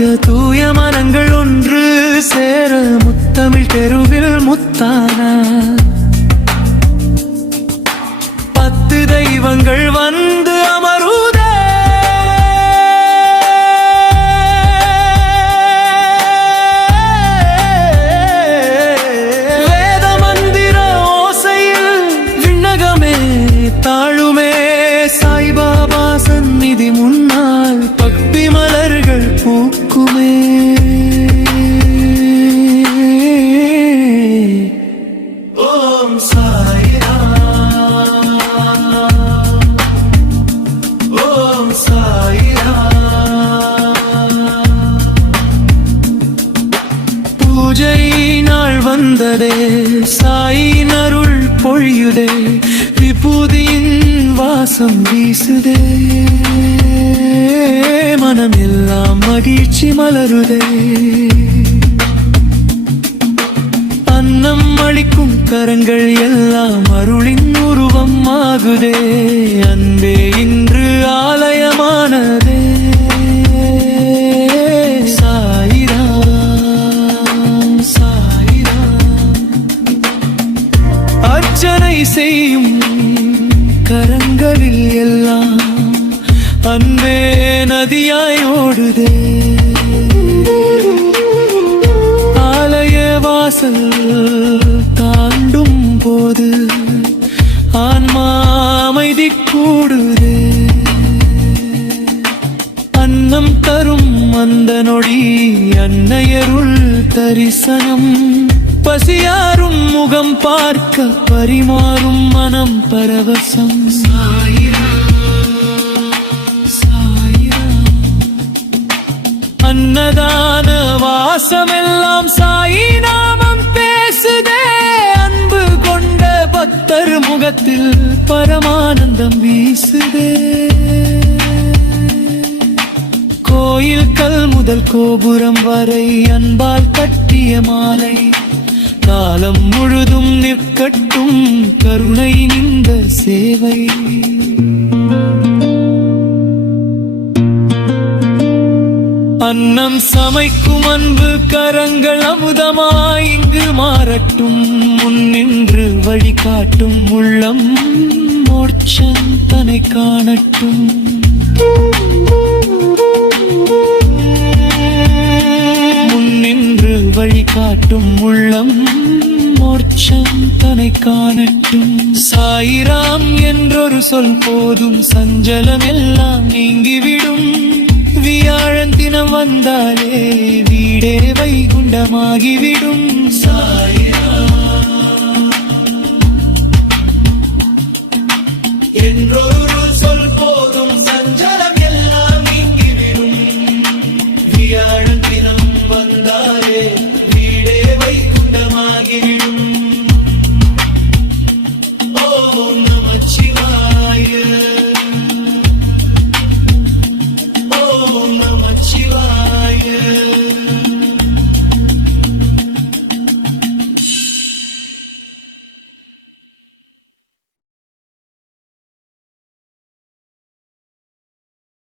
வைக்க தூய மனங்கள் ஒன்று சேர முத்தமிழ் தெருவில் முத்தான 10 தெய்வங்கள் வந்து அமருதே. வேத மந்திர ஓசையில் விண்ணகமே தாழுமே. சாய்பாபா சந்நிதி முன்னால் பக்தி மலர்கள் பூக்குமே. ஓம் சாய்ராம், ஓம் சாய்ராம். பூஜை நாள் வந்ததே, சாயின் அருள் பொழியுதே. விபூதியின் வாசம் வீசுதே, மனம் எல்லாம் மகிழ்ச்சி மலருதே. அன்னம் அளிக்கும் கரங்கள் எல்லாம் அருளின் உருவம் ஆகுதே. அன்பே இன்று ஆலயமானதே. சாய்ராம் சாய்ராம். அர்ச்சனை செய்யும் கரங்களில் எல்லாம் அன்பே நதியாய் ஓடுதே. ஆலய வாசல் தாண்டும் போது ஆன்மா அமைதி கூடுதே. அன்னம் தரும் அந்த நொடி அன்னையருள் தரிசனம். பசியாரும் முகம் பார்க்க பரிமாறும் மனம் பரவசம். அன்னதான வாசமெல்லாம் சாயி நாமம் பேசுதே. அன்பு கொண்ட பக்தர் முகத்தில் பரமானந்தம் வீசுதே. கோயில்கள் முதல் கோபுரம் வரை அன்பால் கட்டிய மாலை. காலம் முழுதும் நிற்கட்டும் கருணை நின்ற சேவை. அன்னம் சமைக்கும் அன்பு கரங்கள் அமுதமாய் இங்கு மாறட்டும். முன்னின்று வழிகாட்டும் உள்ளம் மோட்சம் தன்னை காணட்டும். முன்னின்று வழிகாட்டும் உள்ளம் மோட்சம் தன்னை காணட்டும். சாய்ராம் என்றொரு சொல் போதும் சஞ்சலம் எல்லாம் நீங்கிவிடும். வியாழன் தினம் வந்தாலே வீடே வைகுண்டமாகிவிடும். சாய்ராம் என்றொரு